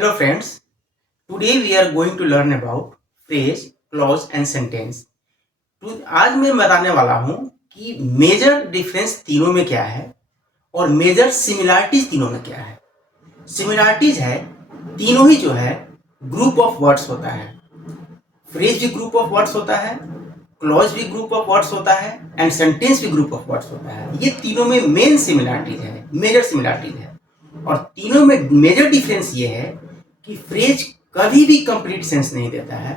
Hello friends, today we are going to learn about phrase, clause and sentence. तो आज मैं बताने वाला हूँ कि मेजर डिफरेंस तीनों में क्या है और मेजर सिमिलरिटीज तीनों में क्या है। सिमिलरिटीज है तीनों ही जो है ग्रुप ऑफ वर्ड्स होता है, फ्रेज भी ग्रुप ऑफ वर्ड्स होता है, क्लॉज भी ग्रुप ऑफ वर्ड्स होता है एंड सेंटेंस भी ग्रुप ऑफ वर्ड्स होता है। ये तीनों में मेन सिमिलरिटीज है, मेजर सिमिलरिटीज है। और तीनों में मेजर डिफरेंस ये है कि फ्रेज कभी भी कंप्लीट सेंस नहीं देता है,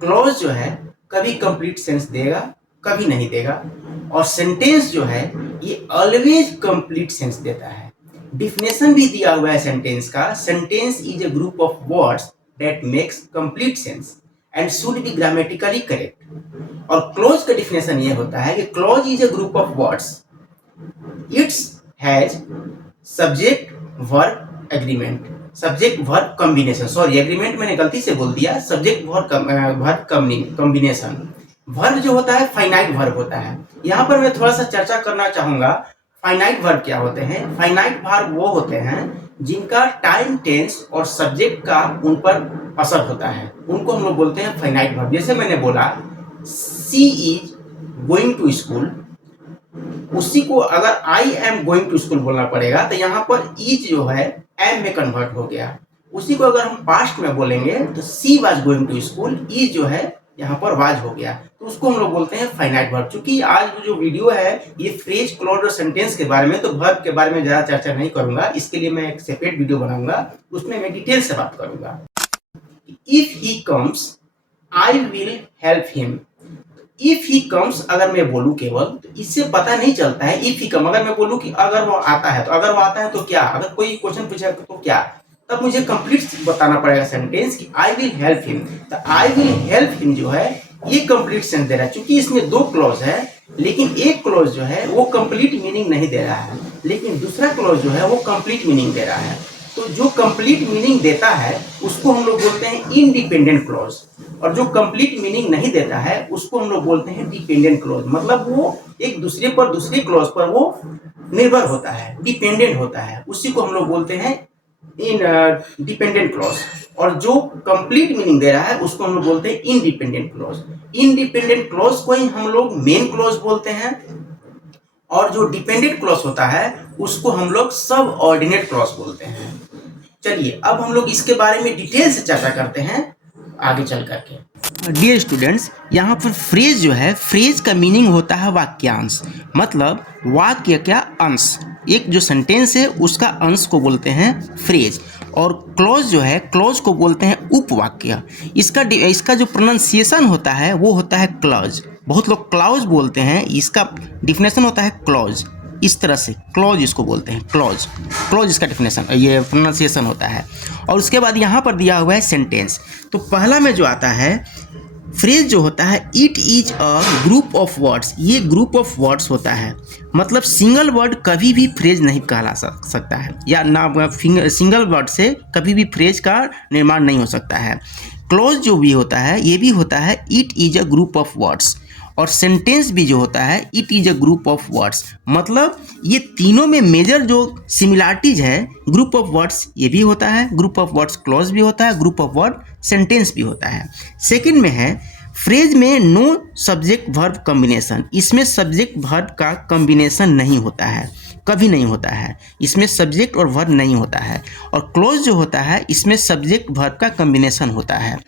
क्लॉज जो है कभी कंप्लीट सेंस देगा कभी नहीं देगा, और सेंटेंस जो है ये ऑलवेज कंप्लीट सेंस देता है। डिफिनेशन भी दिया हुआ है सेंटेंस का, sentence is a group of words that makes complete sense and should be grammatically correct. और क्लॉज का डिफिनेशन ये होता है कि clause is a group of words, it's has subject verb agreement, subject verb combination, sorry agreement मैंने गलती से बोल दिया, सब्जेक्ट वर्ब कॉम्बिनेशन। वर्ब जो होता है फाइनाइट वर्ब होता है। यहाँ पर मैं थोड़ा सा चर्चा करना चाहूंगा फाइनाइट वर्ब क्या होते हैं। फाइनाइट वर्ब वो होते हैं जिनका टाइम, टेंस और सब्जेक्ट का उन पर असर होता है, उनको हम लोग बोलते हैं फाइनाइट वर्ब। जैसे मैंने बोला she is going to school, उसी को अगर I am going to school बोलना पड़ेगा तो यहाँ पर इज जो है एम में कन्वर्ट हो गया। उसी को अगर हम पास्ट में बोलेंगे तो she was going to school, is जो है यहाँ पर वाज हो गया, तो उसको हम लोग बोलते हैं फाइनाइट वर्ब। चूंकि आज जो वीडियो है ये फ्रेज, क्लॉज और सेंटेंस के बारे में, तो वर्ब के बारे में ज्यादा चर्चा नहीं करूंगा, इसके लिए मैं एक सेपरेट वीडियो बनाऊंगा, उसमें मैं डिटेल से बात करूंगा। If he comes I will help him. If he comes अगर मैं बोलूं केवल तो इससे पता नहीं चलता है इफ ही कम। अगर मैं बोलूं कि अगर वो आता है, तो अगर वो आता है तो क्या, अगर कोई क्वेश्चन पूछा तो क्या, तब मुझे कंप्लीट बताना पड़ेगा सेंटेंस कि आई विल हेल्प हिम। तो आई विल हेल्प हिम जो है ये कंप्लीट सेंस दे रहा है, क्योंकि इसमें दो क्लॉज है, लेकिन एक क्लॉज जो है वो कंप्लीट मीनिंग नहीं दे रहा है, लेकिन दूसरा क्लॉज जो है वो कंप्लीट मीनिंग दे रहा है। तो जो कंप्लीट मीनिंग देता है उसको हम लोग बोलते हैं इंडिपेंडेंट क्लॉज, और जो कंप्लीट मीनिंग नहीं देता है उसको हम लोग बोलते हैं डिपेंडेंट क्लॉज। मतलब वो एक दूसरे पर, दूसरे क्लॉज पर वो निर्भर होता है, डिपेंडेंट होता है, उसी को हम लोग बोलते हैं इन डिपेंडेंट क्लॉज। और जो कंप्लीट मीनिंग दे रहा है उसको हम लोग बोलते हैं इंडिपेंडेंट क्लॉज। इंडिपेंडेंट क्लॉज को ही हम लोग मेन क्लॉज बोलते हैं, और जो डिपेंडेंट क्लॉज होता है उसको हम लोग सब ऑर्डिनेट क्लॉज बोलते हैं। चलिए अब हम लोग इसके बारे में डिटेल से चर्चा करते हैं आगे चल करके। डियर स्टूडेंट्स, यहाँ पर फ्रेज जो है, फ्रेज का मीनिंग होता है वाक्यांश, मतलब वाक्य का अंश। एक जो सेंटेंस है उसका अंश को बोलते हैं फ्रेज। और क्लॉज जो है, क्लॉज को बोलते हैं उपवाक्य। इसका जो प्रोनाउंसिएशन होता है वो होता है क्लॉज। बहुत लोग क्लॉज बोलते हैं, इसका डिफिनेशन होता है क्लॉज। इस तरह से क्लॉज इसको बोलते हैं, क्लॉज। क्लॉज इसका डिफिनेशन, ये प्रोनाउंसिएशन होता है। और उसके बाद यहाँ पर दिया हुआ है सेंटेंस। तो पहला में जो आता है फ्रेज जो होता है, it is a group of words, ये ग्रुप ऑफ वर्ड्स होता है। मतलब सिंगल वर्ड कभी भी फ्रेज नहीं कहला सकता है, या ना सिंगल वर्ड से कभी भी फ्रेज का निर्माण नहीं हो सकता है। क्लॉज जो भी होता है ये भी होता है it is a group of words, और सेंटेंस भी जो होता है it is a group of words. मतलब ये तीनों में मेजर जो सिमिलरिटीज है, ग्रुप ऑफ वर्ड्स ये भी होता है, ग्रुप ऑफ वर्ड्स क्लॉज भी होता है, ग्रुप ऑफ वर्ड सेंटेंस भी होता है। सेकंड में है फ्रेज में नो सब्जेक्ट वर्ब कॉम्बिनेशन, इसमें सब्जेक्ट वर्ब का कॉम्बिनेशन नहीं होता है, कभी नहीं होता है, इसमें सब्जेक्ट और वर्ब नहीं होता है। और क्लॉज जो होता है इसमें सब्जेक्ट वर्ब का कॉम्बिनेशन होता है।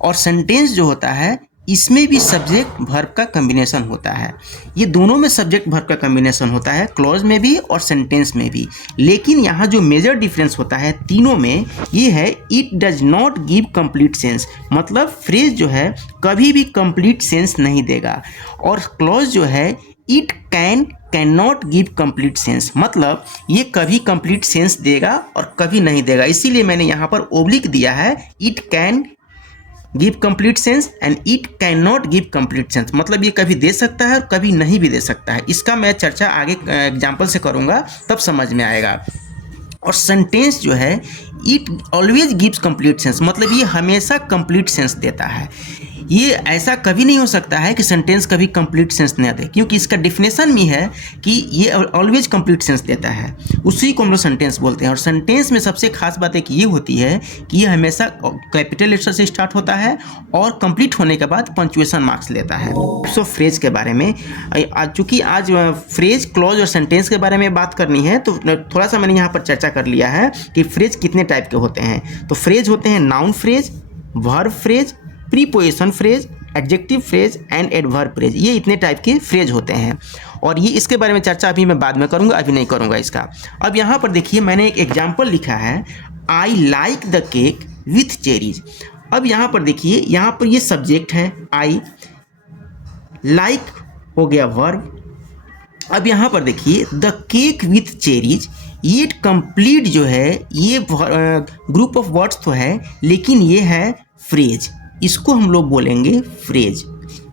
और सेंटेंस जो होता है इसमें भी सब्जेक्ट वर्ब का कॉम्बिनेशन होता है। ये दोनों में सब्जेक्ट वर्ब का कॉम्बिनेशन होता है, क्लॉज में भी और सेंटेंस में भी। लेकिन यहाँ जो मेजर डिफरेंस होता है तीनों में ये है, it does not give complete sense. मतलब फ्रेज जो है कभी भी कंप्लीट सेंस नहीं देगा। और क्लॉज जो है it can not give complete sense, मतलब ये कभी कंप्लीट सेंस देगा और कभी नहीं देगा। इसीलिए मैंने यहाँ पर ओब्लिक दिया है, it can give complete sense and it can not give complete sense. मतलब ये कभी दे सकता है और कभी नहीं भी दे सकता है। इसका मैं चर्चा आगे एग्जाम्पल से करूँगा, तब समझ में आएगा। और सेंटेंस जो है it always gives complete sense, मतलब ये हमेशा कंप्लीट सेंस देता है। ये ऐसा कभी नहीं हो सकता है कि सेंटेंस कभी कंप्लीट सेंस न दे, क्योंकि इसका डिफिनेशन भी है कि ये ऑलवेज कंप्लीट सेंस देता है, उसी को हम लोग सेंटेंस बोलते हैं। और सेंटेंस में सबसे खास बात एक ये होती है कि ये हमेशा कैपिटल लेटर से स्टार्ट होता है और कंप्लीट होने के बाद पंक्चुएशन मार्क्स लेता है। सो फ्रेज के बारे में, चूँकि आज फ्रेज, क्लॉज और सेंटेंस के बारे में बात करनी है, तो थोड़ा सा मैंने यहाँ पर चर्चा कर लिया है कि फ्रेज कितने टाइप के होते हैं। तो फ्रेज होते हैं noun phrase, verb phrase, preposition phrase, adjective phrase and adverb phrase. ये इतने टाइप के फ्रेज होते हैं और ये इसके बारे में चर्चा अभी मैं बाद में करूंगा, अभी नहीं करूंगा इसका। अब यहाँ पर देखिए मैंने एक एग्जाम्पल लिखा है, I like the cake with cherries. अब यहाँ पर देखिए, यहाँ पर ये सब्जेक्ट है आई, लाइक हो गया वर्ब। अब यहाँ पर देखिए द केक विथ चेरीज, ये कंप्लीट जो है ये ग्रुप ऑफ वर्ड्स तो है, लेकिन ये है फ्रेज, इसको हम लोग बोलेंगे फ्रेज,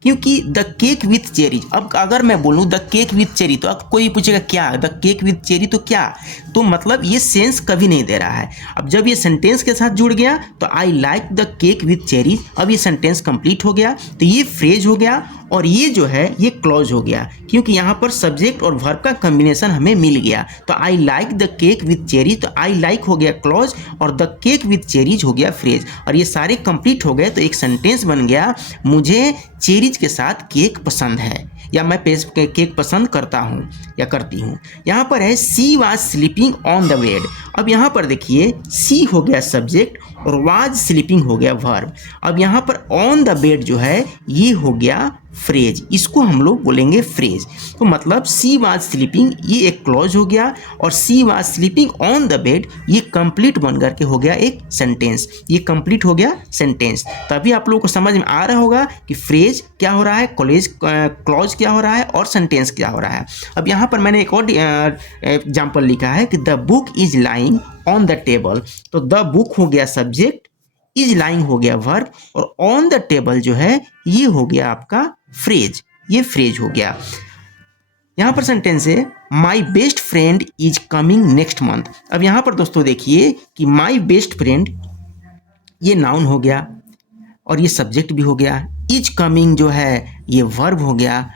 क्योंकि द केक विथ चेरीज। अब अगर मैं बोलूँ द केक विथ चेरी, तो अब कोई पूछेगा क्या द केक विथ चेरी, तो क्या, तो मतलब ये सेंस कभी नहीं दे रहा है। अब जब ये सेंटेंस के साथ जुड़ गया तो I like the cake with cherries, अब ये सेंटेंस कंप्लीट हो गया, तो ये फ्रेज हो गया और ये जो है ये क्लॉज हो गया, क्योंकि यहाँ पर सब्जेक्ट और वर्ब का कॉम्बिनेशन हमें मिल गया। तो I like the cake with cherries, तो आई लाइक हो गया क्लॉज और द केक विथ चेरीज हो गया फ्रेज, और ये सारे कंप्लीट हो गए तो एक सेंटेंस बन गया, मुझे चेरीज के साथ केक पसंद है, या मैं केक पसंद करता हूँ या करती हूँ। यहाँ पर है she was sleeping on the bed. अब यहाँ पर देखिए सी हो गया सब्जेक्ट और वाज स्लीपिंग हो गया वर्ब। अब यहाँ पर ऑन द बेड जो है ये हो गया फ्रेज, इसको हम लोग बोलेंगे फ्रेज। तो मतलब सी वाज स्लीपिंग ये एक क्लॉज हो गया और she was sleeping on the bed ये कंप्लीट बन करके हो गया एक सेंटेंस, ये कंप्लीट हो गया सेंटेंस। तभी आप लोगों को समझ में आ रहा होगा कि फ्रेज क्या हो रहा है, क्लॉज क्या हो रहा है और सेंटेंस क्या हो रहा है। अब यहाँ पर मैंने एक और एग्जाम्पल लिखा है कि the book is lying on the table. तो द बुक हो गया सब्जेक्ट, इज लाइंग हो गया वर्ब और ऑन द टेबल जो है ये हो गया आपका फ्रेज, ये फ्रेज हो गया। यहाँ पर सेंटेंस है my best friend is coming next month. अब यहाँ पर दोस्तों देखिए कि माई बेस्ट फ्रेंड ये नाउन हो गया और ये सब्जेक्ट भी हो गया, इज कमिंग जो है ये वर्ब हो गया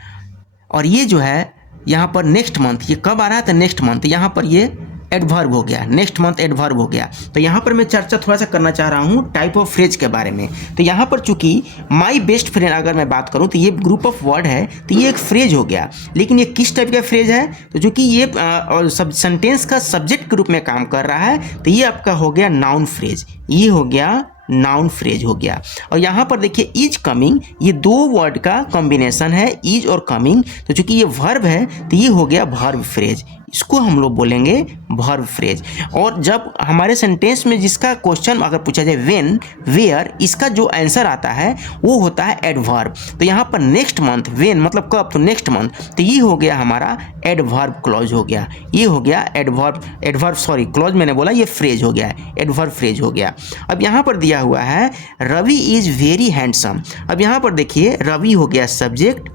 और ये जो है यहाँ पर नेक्स्ट मंथ, ये कब आ रहा था नेक्स्ट मंथ, यहाँ पर ये एडवर्ब हो गया, नेक्स्ट मंथ एडवर्ब हो गया। तो यहाँ पर मैं चर्चा थोड़ा सा करना चाह रहा हूँ टाइप ऑफ फ्रेज के बारे में। तो यहाँ पर चूंकि माई बेस्ट फ्रेंड अगर मैं बात करूँ तो ये ग्रुप ऑफ वर्ड है, तो ये एक फ्रेज हो गया, लेकिन ये किस टाइप का फ्रेज है, तो चूंकि ये सेंटेंस का सब्जेक्ट के रूप में काम कर रहा है, तो ये आपका हो गया नाउन फ्रेज, ये हो गया नाउन फ्रेज हो गया। और यहाँ पर देखिए इज कमिंग, ये दो वर्ड का कॉम्बिनेशन है, इज और कमिंग, तो चूंकि ये वर्ब है तो ये हो गया वर्ब फ्रेज, इसको हम लोग बोलेंगे वर्ब फ्रेज। और जब हमारे सेंटेंस में जिसका क्वेश्चन अगर पूछा जाए व्हेन, वेयर, इसका जो आंसर आता है वो होता है एडवर्ब। तो यहाँ पर नेक्स्ट मंथ, व्हेन मतलब कब, तो नेक्स्ट मंथ, तो ये हो गया हमारा एडवर्ब क्लॉज हो गया, ये हो गया एडवर्ब सॉरी क्लॉज मैंने बोला, ये फ्रेज हो गया, एडवर्ब फ्रेज हो गया। अब यहाँ पर दिया हुआ है रवि इज वेरी हैंडसम। अब यहाँ पर देखिए रवि हो गया सब्जेक्ट,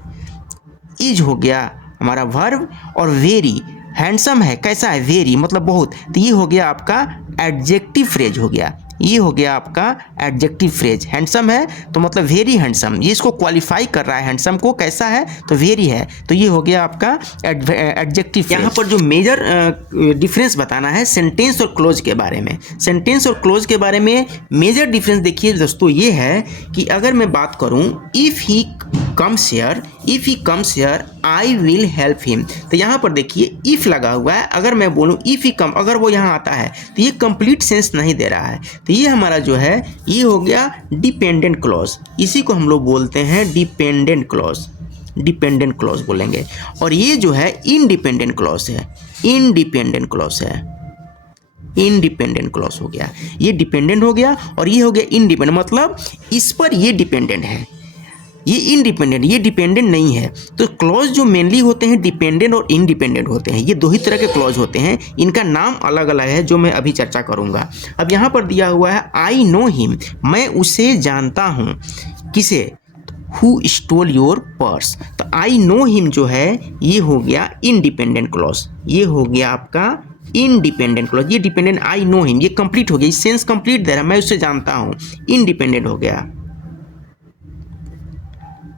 इज हो गया हमारा वर्ब और वेरी, हैंडसम है कैसा है, वेरी मतलब बहुत, तो ये हो गया आपका एडजेक्टिव फ्रेज हो गया, ये हो गया आपका एडजेक्टिव फ्रेज। हैंडसम है तो मतलब वेरी हैंडसम, ये इसको क्वालिफाई कर रहा है, हैंडसम को कैसा है तो वेरी है, तो ये हो गया आपका एडजेक्टिव। यहाँ पर जो मेजर डिफरेंस बताना है सेंटेंस और क्लोज के बारे में, सेंटेंस और क्लोज के बारे में मेजर डिफरेंस देखिए दोस्तों ये है कि अगर मैं बात करूँ if he comes here I will help him, तो यहाँ पर देखिए इफ़ लगा हुआ है, अगर मैं बोलूँ इफ़ ही कम, अगर वो यहाँ आता है तो ये कंप्लीट सेंस नहीं दे रहा है, तो ये हमारा जो है ये हो गया डिपेंडेंट क्लॉज, इसी को हम लोग बोलते हैं डिपेंडेंट क्लॉज, डिपेंडेंट क्लॉज बोलेंगे। और ये जो है इंडिपेंडेंट क्लॉज है, इंडिपेंडेंट क्लॉज है, इंडिपेंडेंट क्लॉज हो गया, ये डिपेंडेंट हो गया और ये हो गया इंडिपेंडेंट, मतलब इस पर ये डिपेंडेंट है, ये इंडिपेंडेंट, ये डिपेंडेंट नहीं है। तो क्लॉज जो मेनली होते हैं डिपेंडेंट और इंडिपेंडेंट होते हैं, ये दो ही तरह के क्लॉज होते हैं, इनका नाम अलग अलग है जो मैं अभी चर्चा करूंगा। अब यहाँ पर दिया हुआ है आई नो हिम, मैं उसे जानता हूँ, किसे, हु स्टोल योर पर्स, तो आई नो हिम जो है ये हो गया इंडिपेंडेंट क्लॉज, ये हो गया आपका इंडिपेंडेंट क्लॉज, ये डिपेंडेंट आई नो हिम, ये कंप्लीट हो गया, सेंस कंप्लीट दे रहा है, मैं उसे जानता हूँ, इंडिपेंडेंट हो गया।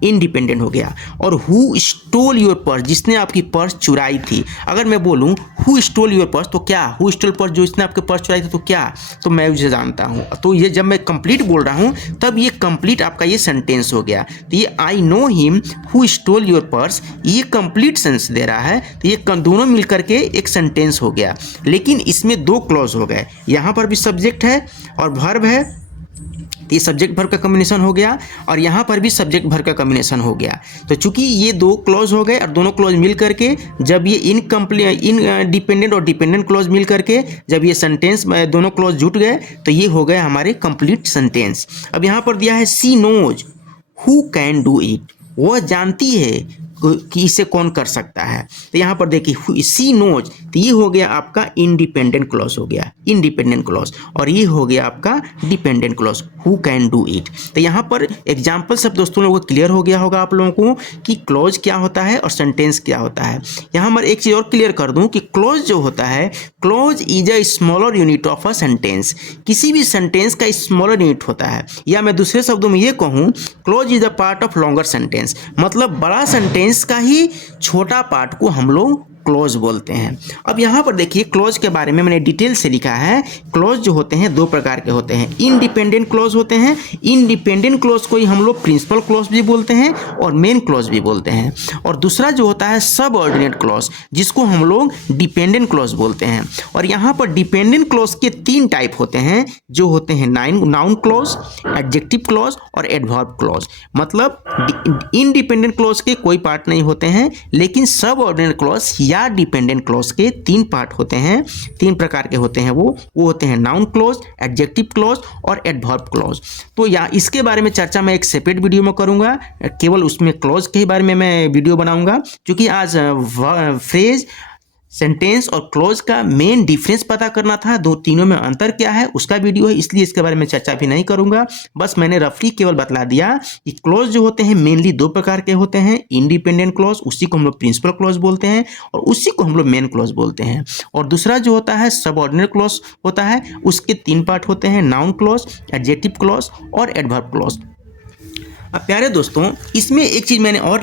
इंडिपेंडेंट हो गया। और हु स्टोल योर पर्स, जिसने आपकी पर्स चुराई थी। अगर मैं बोलूँ हु स्टोल योर पर्स तो क्या, हु स्टोल पर्स, जो इसने आपके पर्स चुराई थी तो क्या, तो मैं उसे जानता हूँ। तो ये जब मैं कंप्लीट बोल रहा हूँ तब ये कंप्लीट आपका ये सेंटेंस हो गया। तो ये I know him who stole your purse, ये कंप्लीट सेंस दे रहा है। तो ये दोनों मिल करके एक सेंटेंस हो गया। लेकिन इसमें दो क्लॉज हो गए, यहाँ पर भी सब्जेक्ट है और वर्ब है, तो ये सब्जेक्ट वर्ब का कॉम्बिनेशन हो गया, और यहाँ पर भी सब्जेक्ट वर्ब का कॉम्बिनेशन हो गया। तो चूंकि ये दो क्लॉज हो गए और दोनों क्लॉज मिल करके जब ये इनडिपेंडेंट और डिपेंडेंट क्लॉज मिल करके जब ये सेंटेंस दोनों क्लॉज जुट गए तो ये हो गए हमारे कंप्लीट सेंटेंस। अब यहाँ पर दिया है she knows who can do it, वह जानती है कि इसे कौन कर सकता है। तो यहाँ पर देखिए सी नोज, तो ये हो गया आपका इंडिपेंडेंट क्लॉज हो गया, इंडिपेंडेंट क्लॉज, और ये हो गया आपका dependent clause who can do it. तो यहाँ पर एग्जाम्पल सब दोस्तों लोगों को क्लियर हो गया होगा आप लोगों को कि क्लॉज क्या होता है और सेंटेंस क्या होता है। यहाँ मैं एक चीज़ और क्लियर कर दूँ कि क्लॉज जो होता है, clause is a smaller unit of a sentence, किसी भी सेंटेंस का स्मॉलर यूनिट होता है। या मैं दूसरे शब्दों में ये कहूँ, clause is a part of longer sentence, मतलब बड़ा सेंटेंस का ही छोटा पार्ट को हम लोग क्लॉज बोलते हैं। अब यहाँ पर देखिए क्लॉज के बारे में मैंने डिटेल से लिखा है। क्लॉज जो होते हैं दो प्रकार के होते हैं, इंडिपेंडेंट क्लॉज होते हैं। इंडिपेंडेंट क्लॉज को ही हम लोग प्रिंसिपल क्लॉज भी बोलते हैं और मेन क्लॉज भी बोलते हैं। और दूसरा जो होता है सबऑर्डिनेट क्लॉज, जिसको हम लोग डिपेंडेंट क्लॉज बोलते हैं। और यहाँ पर डिपेंडेंट क्लॉज के तीन टाइप होते हैं, जो होते हैं नाउन क्लॉज, एडजेक्टिव क्लॉज और एडवर्ब क्लॉज। मतलब इंडिपेंडेंट क्लॉज के कोई पार्ट नहीं होते हैं, लेकिन सबऑर्डिनेट क्लॉज या डिपेंडेंट क्लॉज के तीन पार्ट होते हैं, तीन प्रकार के होते हैं। वो होते हैं नाउन क्लॉज, एडजेक्टिव क्लॉज और एडवर्ब क्लॉज। तो या इसके बारे में चर्चा मैं एक सेपरेट वीडियो में करूंगा, केवल उसमें क्लॉज के बारे में मैं वीडियो बनाऊंगा, क्योंकि आज फ्रेज, सेंटेंस और क्लॉज का मेन डिफरेंस पता करना था, दो तीनों में अंतर क्या है उसका वीडियो है, इसलिए इसके बारे में चर्चा भी नहीं करूंगा। बस मैंने रफली केवल बतला दिया कि क्लॉज जो होते हैं मेनली दो प्रकार के होते हैं, इंडिपेंडेंट क्लॉज, उसी को हम लोग प्रिंसिपल क्लॉज बोलते हैं, और उसी को हम लोग मेन क्लॉज बोलते हैं। और दूसरा जो होता है सबऑर्डिनेट क्लॉज होता है, उसके तीन पार्ट होते हैं, नाउन क्लॉज, एडजेक्टिव क्लॉज और एडवर्ब क्लॉज। अब प्यारे दोस्तों, इसमें एक चीज़ मैंने और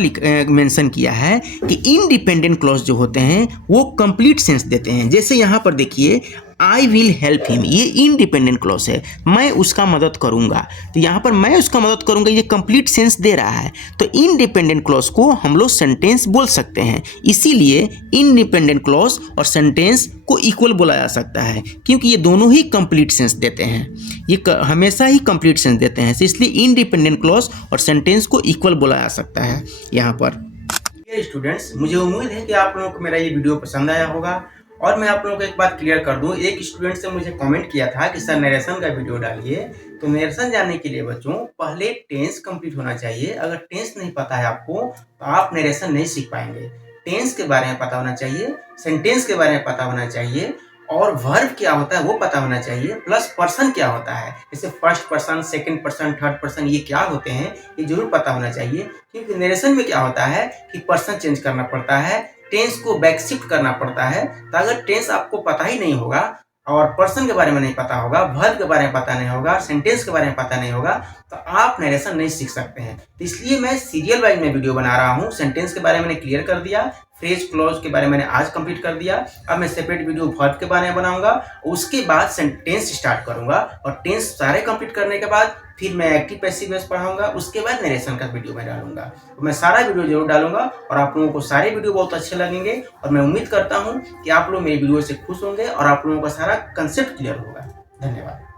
मेंशन किया है कि इंडिपेंडेंट क्लॉज जो होते हैं वो कंप्लीट सेंस देते हैं। जैसे यहाँ पर देखिए आई विल हेल्प हिम, ये इंडिपेंडेंट क्लॉज है, मैं उसका मदद करूंगा। तो यहाँ पर मैं उसका मदद करूंगा ये कंप्लीट सेंस दे रहा है। तो इंडिपेंडेंट क्लॉज को हम लोग सेंटेंस बोल सकते हैं, इसीलिए इंडिपेंडेंट क्लॉज और सेंटेंस को इक्वल बोला जा सकता है, क्योंकि ये दोनों ही कंप्लीट सेंस देते हैं, ये हमेशा ही कंप्लीट सेंस देते हैं। तो इसलिए इंडिपेंडेंट क्लॉज और सेंटेंस को इक्वल बोला जा सकता है यहाँ पर। स्टूडेंट्स, मुझे उम्मीद है कि आप लोगों को मेरा ये वीडियो पसंद आया होगा। और मैं आप लोगों को एक बात क्लियर कर दूं, एक स्टूडेंट से मुझे कमेंट किया था कि सर नरेशन का वीडियो डालिए। तो नरेशन जानने के लिए बच्चों पहले टेंस कंप्लीट होना चाहिए। अगर टेंस नहीं पता है आपको तो आप नरेशन नहीं सीख पाएंगे। टेंस के बारे में पता होना चाहिए, सेंटेंस के बारे में पता होना चाहिए, और वर्ब क्या होता है वो पता होना चाहिए, प्लस पर्सन क्या होता है, जैसे first person, second person, third person, ये क्या होते हैं ये जरूर पता होना चाहिए। क्योंकि नरेशन में क्या होता है कि पर्सन चेंज करना पड़ता है, टेंस को बैक शिफ्ट करना पड़ता है। तो अगर टेंस आपको पता ही नहीं होगा और पर्सन के बारे में नहीं पता होगा, वर्ब के बारे में पता नहीं होगा, सेंटेंस के बारे में पता नहीं होगा, तो आप नरेशन नहीं सीख सकते हैं। तो इसलिए मैं सीरियल वाइज में वीडियो बना रहा हूँ। सेंटेंस के बारे में मैंने क्लियर कर दिया, फ्रेज क्लॉज के बारे में मैंने आज कंप्लीट कर दिया। अब मैं सेपरेट वीडियो वर्ब के बारे में बनाऊंगा, उसके बाद सेंटेंस स्टार्ट करूंगा, और टेंस सारे कंप्लीट करने के बाद फिर मैं एक्टिव पैसिव वॉइस पढ़ाऊंगा, उसके बाद नरेशन का वीडियो मैं डालूंगा। तो मैं सारा वीडियो जरूर डालूंगा और आप लोगों को सारे वीडियो बहुत अच्छे लगेंगे, और मैं उम्मीद करता हूँ कि आप लोग मेरे वीडियो से खुश होंगे और आप लोगों का सारा कंसेप्ट क्लियर होगा। धन्यवाद।